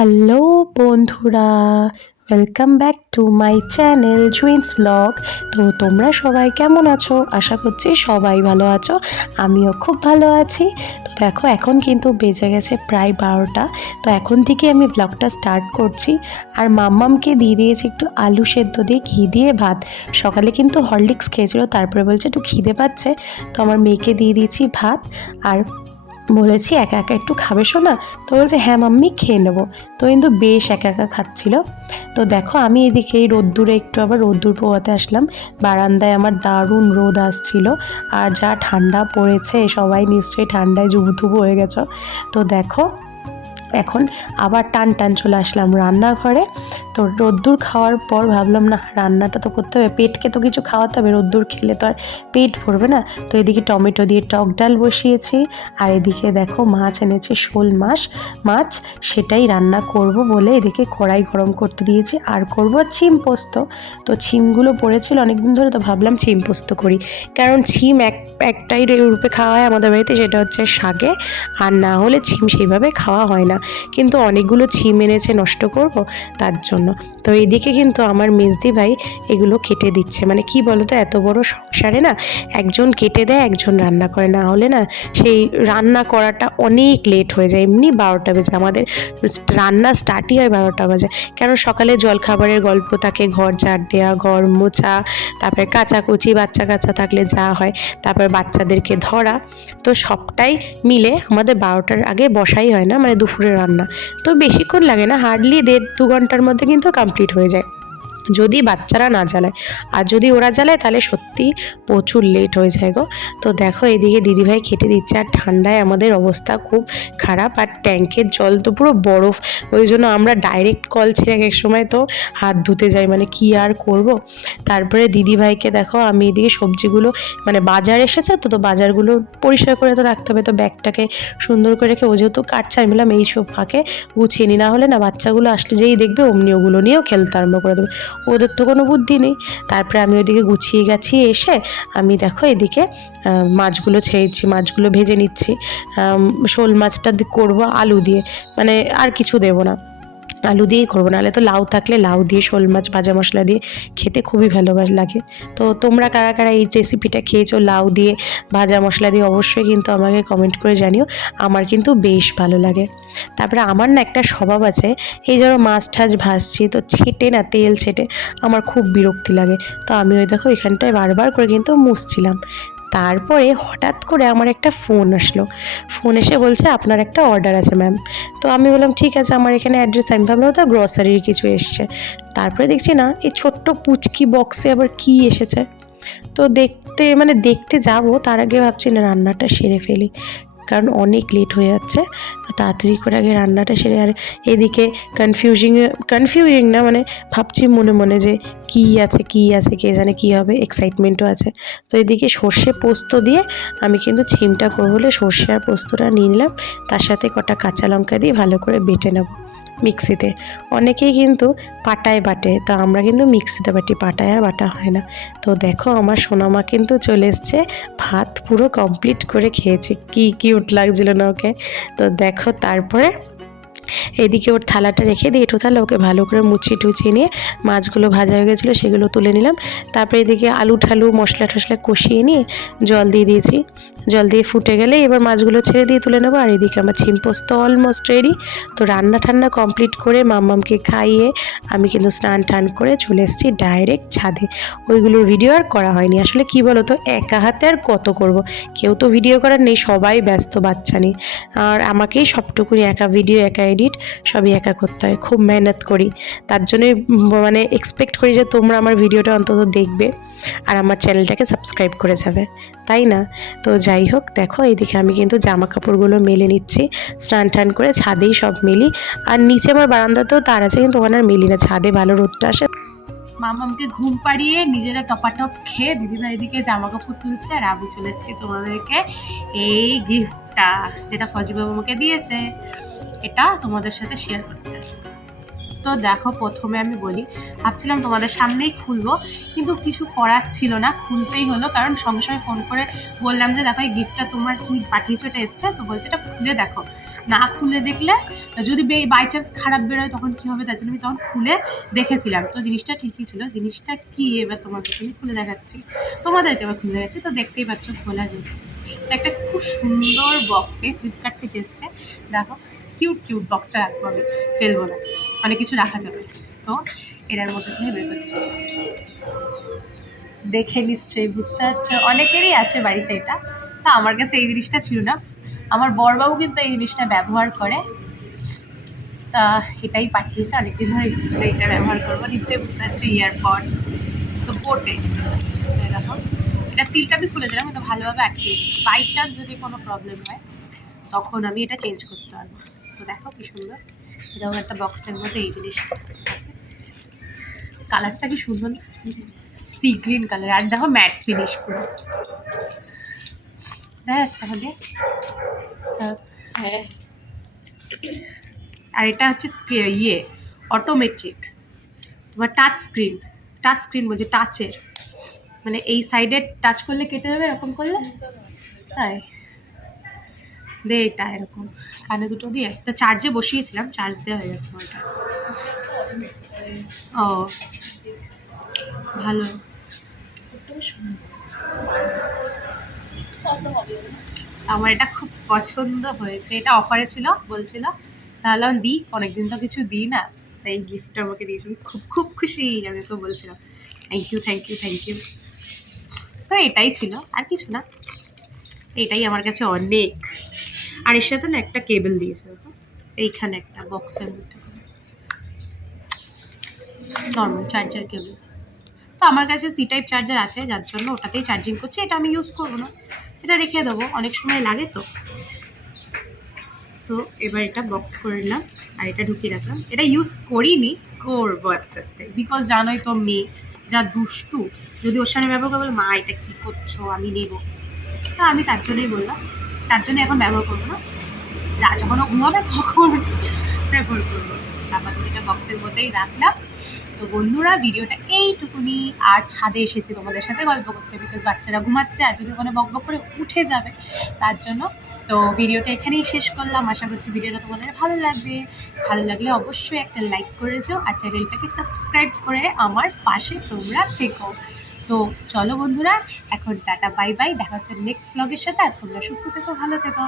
Hello বন্ধুরা, welcome back to my channel Juin's blog. তো তোমরা সবাই কেমন আছো? আশা করছি সবাই ভালো আছো, আমিও খুব ভালো আছি। তো দেখো এখন কিন্তু বেজে গেছে প্রায় 12টা। তো এখন থেকে আমি ব্লগটা স্টার্ট করছি। আর মাম্মামকে দিয়ে দিয়েছি একটু আলু সেদ্ধ দিয়ে ঘি দিয়ে ভাত। সকালে কিন্তু হরলিক্স খেয়েছিল, তারপরে বলছে একটু খিদে পাচ্ছে, তো আমার মেয়েকে দিয়ে দিয়েছি ভাত। আর বলেছি একা একা একটু খাবে শোনা? তো বলছে হ্যাঁ মাম্মি খেয়ে নেবো। তো কিন্তু বেশ একা একা খাচ্ছিল। তো দেখো আমি এদিকে এই রোদ্দুরে একটু আবার রোদ্দুর পোয়াতে আসলাম। বারান্দায় আমার দারুণ রোদ আসছিল, আর যা ঠান্ডা পড়েছে সবাই নিশ্চয়ই ঠান্ডায় জুবুথুবু হয়ে গেছো। তো দেখো এখন আবার টান টান চলে আসলাম রান্নাঘরে। তো রোদ্দুর খাওয়ার পর ভাবলাম না, রান্নাটা তো করতে হবে, পেটকে তো কিছু খাওয়াতে হবে, রোদ্দুর খেলে তো আর পেট ভরবে না। তো এদিকে টমেটো দিয়ে টক ডাল বসিয়েছি, আর এদিকে দেখো মাছ এনেছি, শোল মাছ সেটাই রান্না করব বলে এদিকে কড়াই গরম করতে দিয়েছি। আর করব ছিম পোস্ত। তো ছিমগুলো পড়েছিল অনেকদিন ধরে, তো ভাবলাম ছিম পোস্ত করি, কারণ ছিম একটাই রূপে খাওয়া হয় আমাদের বাড়িতে, সেটা হচ্ছে শাকে, আর না হলে ছিম সেইভাবে খাওয়া হয় না। কিন্তু অনেকগুলো ছিম এনেছে, নষ্ট করব তার জন্য। তো এইদিকে কিন্তু আমার মেজদি ভাই এগুলো কেটে দিচ্ছে। মানে কি বলতো, এত বড় সংসারে না একজন কেটে দেয়, একজন রান্না করে, না হলে না সেই রান্না করাটা অনেক লেট হয়ে যায়। এমনি 12টা বেজে, আমাদের রান্না স্টার্টই হয় 12টা বাজে। কেন সকালে জলখাবারের গল্প থাকে, ঘর ঝাড় দেওয়া, ঘর মোছা, তারপরে কাচাকুচি, বাচ্চা কাচ্চা থাকলে যা হয়, তারপরে বাচ্চাদেরকে ধরা, তো সবটাই মিলে আমাদের 12টার আগে বসাই হয় না, মানে দুপুরে রান্না। তো বেশিক্ষণ লাগে না, হার্ডলি 1.5-2 ঘন্টার মধ্যে কিন্তু কমপ্লিট হয়ে যায়, যদি বাচ্চারা না জ্বালায়। আর যদি ওরা জ্বালায় তাহলে সত্যি প্রচুর লেট হয়ে যায় গো। তো দেখো এদিকে দিদিভাই খেটে দিচ্ছে, আর ঠান্ডায় আমাদের অবস্থা খুব খারাপ, আর ট্যাঙ্কের জল তো পুরো বরফ। ওই জন্য আমরা ডাইরেক্ট কল ছেড়ে এক সময় তো হাত ধুতে যাই, মানে কি আর করব। তারপরে দিদিভাইকে দেখো আমি এদিকে সবজিগুলো, মানে বাজার এসেছে তো বাজারগুলো পরিষ্কার করে তো রাখতে হবে, তো ব্যাগটাকে সুন্দর করে রেখে, ও যেহেতু কাটছে আমি বললাম এইসব ফাঁকে গুছিয়ে নি, না হলে না বাচ্চাগুলো আসলে যেই দেখবে অমনি ওগুলো নিয়েও খেলতে আরম্ভ করে দেবে, ওদের তো কোনো বুদ্ধি নেই। তারপরে আমি ওইদিকে গুছিয়ে গাছিয়ে এসে আমি দেখো এদিকে মাছগুলো ছেড়েছি, মাছগুলো ভেজে নিচ্ছি। শোল মাছটা করবো আলু দিয়ে, মানে আর কিছু দেবো না, আলু দিয়েই করবো, নাহলে তো লাউ থাকলে লাউ দিয়ে শোল মাছ ভাজা মশলা দিয়ে খেতে খুবই ভালো লাগে। তো তোমরা কারা কারা এই রেসিপিটা খেয়েছো লাউ দিয়ে ভাজা মশলা দিয়ে, অবশ্যই কিন্তু আমাকে কমেন্ট করে জানিও, আমার কিন্তু বেশ ভালো লাগে। তারপরে আমার না একটা স্বভাব আছে, এই ধরো মাছ ঠাছ ভাজছি তো ছেটে না, তেল ছেটে আমার খুব বিরক্তি লাগে। তো আমি ওই দেখো এখানটায় বারবার করে কিন্তু মুছছিলাম। তারপরে হঠাৎ করে আমার একটা ফোন আসলো, ফোন এসে বলছে আপনার একটা অর্ডার আছে ম্যাম। তো আমি বললাম ঠিক আছে, আমার এখানে অ্যাড্রেস, আমি ভাবলাম তো গ্রসারির কিছু এসছে। তারপরে দেখছি না এই ছোট্ট পুচকি বক্সে আবার কি এসেছে। তো দেখতে যাব, তার আগে ভাবছি না রান্নাটা সেরে ফেলি, কারণ অনেক লেট হয়ে যাচ্ছে। তো তাড়াতাড়ি করে আগে রান্নাটা সেরে, আর এদিকে কনফিউজিং না, মানে ভাবছি মনে মনে যে কী আছে কে জানে কী হবে, এক্সাইটমেন্টও আছে। তো এদিকে সর্ষে পোস্ত দিয়ে আমি কিন্তু ছিমটা করবো বলে সর্ষে আর পোস্তটা নিয়ে নিলাম, তার সাথে কটা কাঁচা লঙ্কা দিয়ে ভালো করে বেটে নেব মিক্সিতে। অনেকেই কিন্তু পাটায় বাটে, তো আমরা কিন্তু মিক্সিতে বাটি, পাটায় আর বাটা হয় না। তো দেখো আমার সোনামা কিন্তু চলে এসছে, ভাত পুরো কমপ্লিট করে খেয়েছে, কি কিউট লাগছিল না ওকে। তো দেখো তারপরে এদিকে ওর থালাটা রেখে দিয়ে এঁটো থালা ওকে ভালো করে মুছিয়ে টুচিয়ে নিয়ে, মাছগুলো ভাজা হয়ে গেছিলো সেগুলো তুলে নিলাম। তারপরে এদিকে আলু ঠালু মশলা টশলা কষিয়ে নিয়ে জল দিয়ে দিয়েছি, জল দিয়ে ফুটে গেলে এবার মাছগুলো ছেড়ে দিয়ে তুলে নেবো। আর এদিকে আমার ছিম পোস্ত অলমোস্ট রেডি। তো রান্না ঠান্না কমপ্লিট করে মাম্মামকে খাইয়ে আমি কিন্তু স্নান টান করে চলে এসেছি ডাইরেক্ট ছাদে। ওইগুলোর ভিডিও আর করা হয়নি, আসলে কি বলো তো, একা হাতে আর কত করব, কেউ তো ভিডিও করার নেই, সবাই ব্যস্ত বাচ্চা নিয়ে, আর আমাকেই সবটুকুনি একা ভিডিও একা এডিট সবই একা করতে হয়, খুব মেহনত করি। তার জন্যই মানে এক্সপেক্ট করি যে তোমরা আমার ভিডিওটা অন্তত দেখবে আর আমার চ্যানেলটাকে সাবস্ক্রাইব করে যাবে, তাই না? তো যাই হোক দেখো এইদিকে আমি কিন্তু জামা কাপড়গুলো মেলে নিচ্ছি, স্নান টান করে ছাদেই সব মেলি। আর নিচে আমার বারান্দাতেও তার আছে, কিন্তু ওখানে আর মেলি না, ছাদে ভালো রোদটা আসে। মামামকে ঘুম পাড়িয়ে নিজেরা টপাটপ খেয়ে দিদিভাই এদিকে জামা কাপড় তুলছে, আর আমি চলে এসেছি তোমাদেরকে এই গিফটটা, যেটা ফজি বাবু আমাকে দিয়েছে, এটা তোমাদের সাথে শেয়ার করতে। তো দেখো, প্রথমে আমি বলি, ভাবছিলাম তোমাদের সামনেই খুলবো, কিন্তু কিছু করার ছিল না, খুলতেই হলো। কারণ সঙ্গে সঙ্গে ফোন করে বললাম যে দেখো এই গিফটটা তোমার কি পাঠিয়েছো, এটা এসছে। তো বলছে এটা খুলে দেখো, না খুলে দেখলে যদি বাই চান্স খারাপ বেরোয় তখন কী হবে, তার জন্য আমি তখন খুলে দেখেছিলাম। তো জিনিসটা ঠিকই ছিল। জিনিসটা কি এবার তোমাদেরকে আমি খুলে দেখাচ্ছি, তোমাদেরকে এবার খুলে দেখাচ্ছি। তো দেখতেই পাচ্ছ খোলা যেতে একটা খুব সুন্দর বক্সে ফ্লিপকার্ট থেকে এসছে। দেখো কিউট কিউট বক্সটা রাখবো, আমি ফেলবো না, অনেক কিছু রাখা যাবে। তো এটার মধ্যে থেকে বের করছি, দেখে নিশ্চয়ই বুঝতে পারছো অনেকেরই আছে বাড়িতে এটা। তা আমার কাছে এই জিনিসটা ছিল না, আমার বড়বাবু কিন্তু এই জিনিসটা ব্যবহার করে। তা এটাই পাঠিয়েছে, অনেকদিন ধরে ইচ্ছে ছিল এটা ব্যবহার করবো। নিশ্চয়ই বুঝতে পারছো ইয়ারপডস। তো বোটে দেখো, এটা সিলটা আমি খুলে দিলাম, কিন্তু ভালোভাবে আটকে দিচ্ছি। বাই চান্স যদি কোনো প্রবলেম হয় তখন আমি এটা চেঞ্জ করতে পারবো। তো দেখো কি সুন্দর, এরকম একটা বক্সের মধ্যে এই জিনিসটা আছে। কালারটা কি সুন্দর, সি গ্রিন কালার, আর দেখো ম্যাট ফিনিশ পুরো, দেখা যাচ্ছে আমাদের। হ্যাঁ, আর এটা হচ্ছে ইয়ে অটোমেটিক, তোমার টাচ স্ক্রিন বলছে, টাচের মানে এই সাইডে টাচ করলে কেটে যাবে, এরকম করলে। তাই দে এটা এরকম কানে দুটো দিয়ে, তো চার্জে বসিয়েছিলাম, চার্জ দেওয়া হয়ে গেছে ওটা। ও ভালো, আমার এটা খুব পছন্দ হয়েছে। এটা অফারে ছিল, বলছিল তাহলে আমি দিই, অনেকদিন তো কিছু দিই না, তাই গিফটটা আমাকে দিয়েছি। আমি খুব খুব খুশি, আমি তো বলছিলাম thank you thank you thank you. তো এটাই ছিল, আর কিছু না, এটাই আমার কাছে অনেক। আর এর সাথে না একটা কেবল দিয়েছে, দেখো এইখানে একটা বক্সের মধ্যে নর্মাল চার্জার কেবল। তো আমার কাছে সি টাইপ চার্জার আছে, যার জন্য ওটাতেই চার্জিং করছি। এটা আমি ইউজ করবো না, এটা রেখে দেবো, অনেক সময় লাগে। তো তো এবার এটা বক্স করে নিলাম, আর এটা ঢুকিয়ে রাখলাম। এটা ইউজ করিনি, করবো আস্তে আস্তে, বিকজ জানোই তো মেয়ে যা দুষ্টু, যদি ওর সামনে ব্যবহার করে বলে মা এটা কী করছো আমি নেবো, তা আমি তার জন্যই বললাম, তার জন্য এখন ব্যবহার করবো না, যখন ও ঘুমাবে তখন ব্যবহার করবো। আপাতত এটা বক্সের মধ্যেই রাখলাম। তো বন্ধুরা, ভিডিওটা এইটুকুনি। আর ছাদে এসেছি তোমাদের সাথে গল্প করতে, বিকজ বাচ্চারা ঘুমাচ্ছে, আর যদি ওখানে বকবক করে উঠে যাবে তার জন্য। তো ভিডিওটা এখানেই শেষ করলাম। আশা করছি ভিডিওটা তোমাদের ভালো লাগবে। ভালো লাগলে অবশ্যই একটা লাইক করে যাও, আর চ্যানেলটাকে সাবস্ক্রাইব করে আমার পাশে তোমরা থেকো। তো চলো বন্ধুরা, এখন টাটা বাই বাই, দেখা হচ্ছে নেক্সট ব্লগের সাথে। আর তোমরা সুস্থ থেকো, ভালো থেকো।